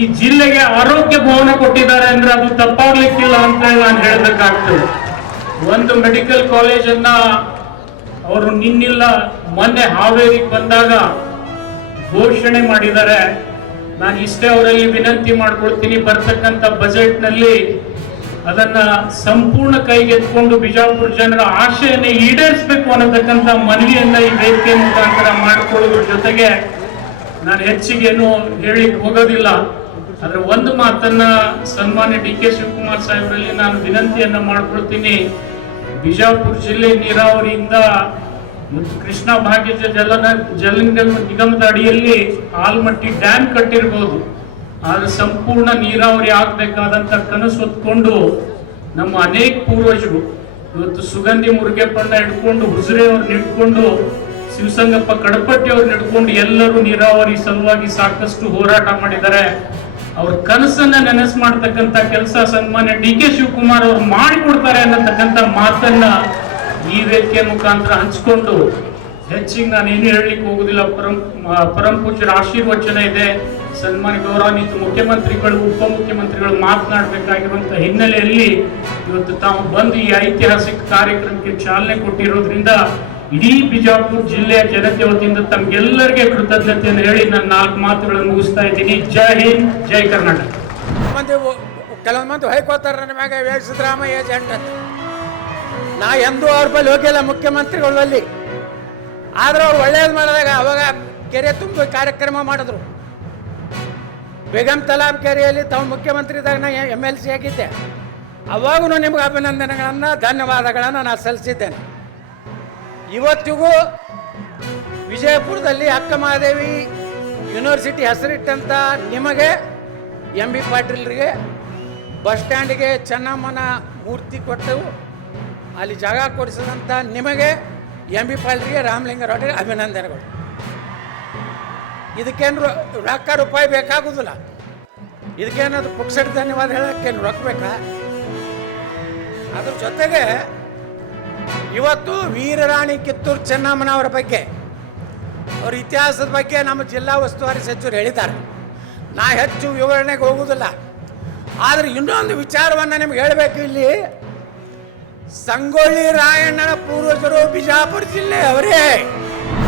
ಈ ಜಿಲ್ಲೆಗೆ ಆರೋಗ್ಯ ಭವನ ಕೊಟ್ಟಿದ್ದಾರೆ ಅಂದ್ರೆ ಅದು ತಪ್ಪಾಗ್ಲಿಕ್ಕಿಲ್ಲ ಅಂತ ಹೇಳಿ ನಾನು ಹೇಳಬೇಕಾಗ್ತದೆ. ಒಂದು ಮೆಡಿಕಲ್ ಕಾಲೇಜನ್ನ ಅವರು ನಿನ್ನಿಲ್ಲ ಮೊನ್ನೆ ಹಾವೇರಿಗೆ ಬಂದಾಗ ಘೋಷಣೆ ಮಾಡಿದ್ದಾರೆ. ನಾನು ಇಷ್ಟೇ ಅವರಲ್ಲಿ ವಿನಂತಿ ಮಾಡ್ಕೊಳ್ತೀನಿ, ಬರ್ತಕ್ಕಂಥ ಬಜೆಟ್ ನಲ್ಲಿ ಅದನ್ನ ಸಂಪೂರ್ಣ ಕೈಗೆತ್ಕೊಂಡು ಬಿಜಾಪುರ ಜನರ ಆಶೆಯನ್ನ ಈಡೇರಿಸಬೇಕು ಅನ್ನತಕ್ಕಂಥ ಮನವಿಯನ್ನ ಈ ವೇದಿಕೆ ಮುಖಾಂತರ ಮಾಡಿಕೊಳ್ಳೋದ್ರ ಜೊತೆಗೆ ನಾನು ಹೆಚ್ಚಿಗೇನು ಹೇಳಿಕ್ ಹೋಗೋದಿಲ್ಲ. ಆದ್ರೆ ಒಂದು ಮಾತನ್ನ ಸನ್ಮಾನ್ಯ ಡಿ.ಕೆ. ಶಿವಕುಮಾರ್ ಸಾಹೇಬರಲ್ಲಿ ನಾನು ವಿನಂತಿಯನ್ನ ಮಾಡ್ಕೊಳ್ತೀನಿ. ಬಿಜಾಪುರ ಜಿಲ್ಲೆ ನೀರಾವರಿಯಿಂದ ಮತ್ತು ಕೃಷ್ಣ ಭಾಗ್ಯ ಜಲ ನಿಗಮದ ಅಡಿಯಲ್ಲಿ ಆಲ್ಮಟ್ಟಿ ಡ್ಯಾಮ್ ಕಟ್ಟಿರ್ಬೋದು, ಆದ್ರೆ ಸಂಪೂರ್ಣ ನೀರಾವರಿ ಆಗ್ಬೇಕಾದಂತ ಕನಸು ಹೊತ್ಕೊಂಡು ನಮ್ಮ ಅನೇಕ ಪೂರ್ವಜರು ಇವತ್ತು ಸುಗಂಧಿ ಮುರುಗೇಪಣ್ಣ ಹಿಡ್ಕೊಂಡು ಹುಜರೆ ಅವ್ರನ್ನ ಹಿಡ್ಕೊಂಡು ಶಿವಸಂಗಪ್ಪ ಕಡಪಟ್ಟಿ ಅವ್ರನ್ನ ಹಿಡ್ಕೊಂಡು ಎಲ್ಲರೂ ನೀರಾವರಿ ಸಲುವಾಗಿ ಸಾಕಷ್ಟು ಹೋರಾಟ ಮಾಡಿದ್ದಾರೆ. ಅವ್ರ ಕನಸನ್ನ ನೆನಸು ಮಾಡ್ತಕ್ಕಂಥ ಕೆಲಸ ಸನ್ಮಾನ್ಯ ಡಿ.ಕೆ. ಶಿವಕುಮಾರ್ ಅವರು ಮಾಡಿಕೊಡ್ತಾರೆ ಅನ್ನತಕ್ಕಂಥ ಮಾತನ್ನ ಈ ವೇದಿಕೆ ಮುಖಾಂತರ ಹಂಚಿಕೊಂಡು ಹೆಚ್ಚಿಗೆ ನಾನು ಏನು ಹೇಳಲಿಕ್ಕೆ ಹೋಗುದಿಲ್ಲ. ಪರಂ ಪೂಜ್ಯರ ಆಶೀರ್ವಚನ ಇದೆ. ಸನ್ಮಾನ್ಯ ಗೌರವಾನ್ವಿತ ಮುಖ್ಯಮಂತ್ರಿಗಳು ಉಪಮುಖ್ಯಮಂತ್ರಿಗಳು ಮಾತನಾಡಬೇಕಾಗಿರುವಂತಹ ಹಿನ್ನೆಲೆಯಲ್ಲಿ ಇವತ್ತು ತಾವು ಬಂದು ಈ ಐತಿಹಾಸಿಕ ಕಾರ್ಯಕ್ರಮಕ್ಕೆ ಚಾಲನೆ ಕೊಟ್ಟಿರೋದ್ರಿಂದ ಇಡೀ ಬಿಜಾಪುರ ಜಿಲ್ಲೆಯ ಜನತೆ ವತಿಯಿಂದ ತಮ್ಗೆಲ್ಲರಿಗೆ ಕೃತಜ್ಞತೆಯನ್ನು ಹೇಳಿ ನನ್ನ 4 ಮಾತುಗಳನ್ನು ಮುಗಿಸ್ತಾ ಇದ್ದೀನಿ. ಜೈ ಹಿಂದ್, ಜೈ ಕರ್ನಾಟಕ. ಕೆಲವೊಂದು ಮಂದಿ ಹೊಯ್ಕೋತಾರ ನಮಗೆ ಸಿದ್ದರಾಮಯ್ಯ ಏಜೆಂಟ್ ಅಂತ. ನಾ ಎಂದೂ ಅವ್ರ ಬಳಿ ಹೋಗಿಲ್ಲ ಮುಖ್ಯಮಂತ್ರಿಗಳಲ್ಲಿ. ಆದ್ರೆ ಅವ್ರು ಒಳ್ಳೇದು ಮಾಡಿದಾಗ ಅವಾಗ ಕೆರೆ ತುಂಬ ಕಾರ್ಯಕ್ರಮ ಮಾಡಿದ್ರು. ಬೇಗಂ ತಲಾಬ್ ಕೆರೆಯಲ್ಲಿ ತಾವು ಮುಖ್ಯಮಂತ್ರಿ ಇದ್ದಾಗ ನಾ MLC ಆಗಿದ್ದೆ. ಅವಾಗೂ ನಿಮ್ಗೆ ಅಭಿನಂದನೆಗಳನ್ನು ಧನ್ಯವಾದಗಳನ್ನು ನಾನು ಸಲ್ಲಿಸಿದ್ದೇನೆ. ಇವತ್ತಿಗೂ ವಿಜಯಪುರದಲ್ಲಿ ಅಕ್ಕ ಮಹಾದೇವಿ ಯೂನಿವರ್ಸಿಟಿ ಹೆಸರಿಟ್ಟಂಥ ನಿಮಗೆ MB ಪಾಟೀಲ್ರಿಗೆ ಬಸ್ ಸ್ಟ್ಯಾಂಡಿಗೆ ಚೆನ್ನಮ್ಮನ ಮೂರ್ತಿ ಕೊಟ್ಟು ಅಲ್ಲಿ ಜಾಗ ಕೊಡಿಸಿದಂಥ ನಿಮಗೆ MB ಪಾಟೀಲ್ರಿಗೆ ರಾಮಲಿಂಗರವರಿಗೆ ಅಭಿನಂದನೆಗಳು. ಇದಕ್ಕೇನು ರೊಕ್ಕ ರೂಪಾಯಿ ಬೇಕಾಗುದಿಲ್ಲ. ಇದಕ್ಕೇನಾದ್ರು ಪುಕ್ಸಟ್ ಧನ್ಯವಾದ ಹೇಳೋಕ್ಕೇನು ರೊಕ್ಕ ಬೇಕಾ? ಅದ್ರ ಜೊತೆಗೆ ಇವತ್ತು ವೀರರಾಣಿ ಕಿತ್ತೂರು ಚೆನ್ನಮ್ಮನವರ ಬಗ್ಗೆ, ಅವ್ರ ಇತಿಹಾಸದ ಬಗ್ಗೆ ನಮ್ಮ ಜಿಲ್ಲಾ ಉಸ್ತುವಾರಿ ಸಚಿವರು ಹೇಳಿದ್ದಾರೆ. ನಾ ಹೆಚ್ಚು ವಿವರಣೆಗೆ ಹೋಗುವುದಿಲ್ಲ. ಆದರೆ ಇನ್ನೊಂದು ವಿಚಾರವನ್ನು ನಿಮ್ಗೆ ಹೇಳಬೇಕು. ಇಲ್ಲಿ ಸಂಗೊಳ್ಳಿ ರಾಯಣ್ಣನ ಪೂರ್ವಜರು ಬಿಜಾಪುರ ಜಿಲ್ಲೆ ಅವರೇ.